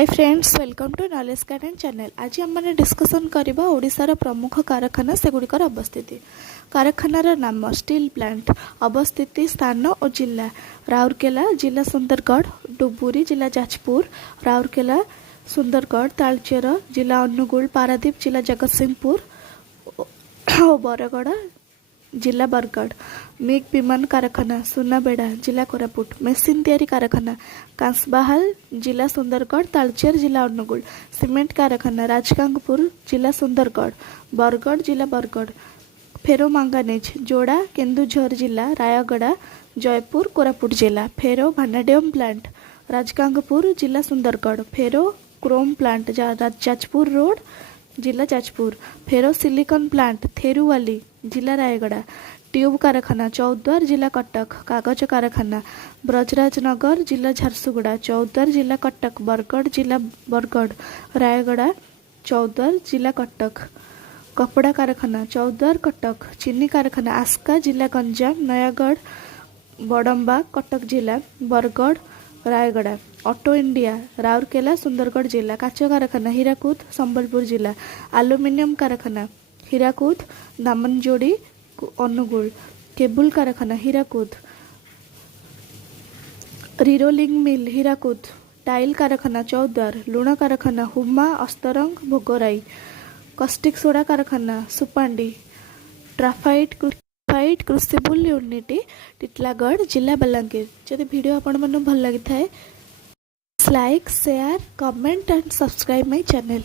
Hi friends, welcome to Knowledge Garden channel. आज आम discussion करबा ओडिशार प्रमुख कारखाना सेगुड़िकर अवस्थिति। कारखानार नाम स्टील प्लांट, अवस्थिति स्थान और जिला राउरकेला जिला सुंदरगढ़, डुबुरी जिला जाजपुर, राउरकेला सुंदरगढ़, तालचेर जिला अनुगुल, पारादीप जिला जगतसिंहपुर और बरगड़ जिला बरगढ़। मिग विमान कारखाना सुनाबेड़ा जिला कोरापुट। मेसीन तैयारी कारखाना कांसबाहाल जिला सुंदरगढ़, तालचेर जिला अनुगुल। सीमेंट कारखाना राजगांगपुर जिला सुंदरगढ़, बरगढ़ जिला बरगढ़। फेरो मांगानीज जोड़ा केन्दुझर जिला, रायगड़ा जयपुर कोरापुट जिला। फेरो भानाडियम प्लांट राजगांगपुर जिला सुंदरगढ़। फेरो क्रोम प्लांट जाजपुर रोड जिला जाजपुर। फेरो सिलिकॉन प्लांट थेरुवाली जिला रायगड़ा। ट्यूब कारखाना चौद्वार जिला कटक। कागज कारखाना ब्रजराजनगर जिला झारसुगुड़ा, चौद्वार जिला कटक। बरगढ़ जिला बरगढ़, रायगड़ा चौद्वार जिला कटक। कपड़ा कारखाना चौद्वार कटक। चीनी कारखाना आस्का जिला गंजाम, नयागढ़ बड़म्बा कटक जिला, बरगढ़ रायगड़ा। ऑटो इंडिया राउरकेला सुंदरगढ़ जिला। काच कारखाना हीराकुद संबलपुर जिला। एल्युमिनियम कारखाना हीराकुद दामनजोड़ी अनुगुल। केबुल कारखाना हीराकुद। रिरोलिंग मिल हीराकुद। टाइल कारखाना चौद्वार। लुण कारखाना हुमा अस्तरंग भोगराई। कस्टिक सोडा कारखाना सुपांडी। ट्राफाइट क्रुसिबल यूनिट टिटलागढ़ जिला बलांगीर। जदि वीडियो आपण मन भल लगी थाए, like share comment and subscribe my channel.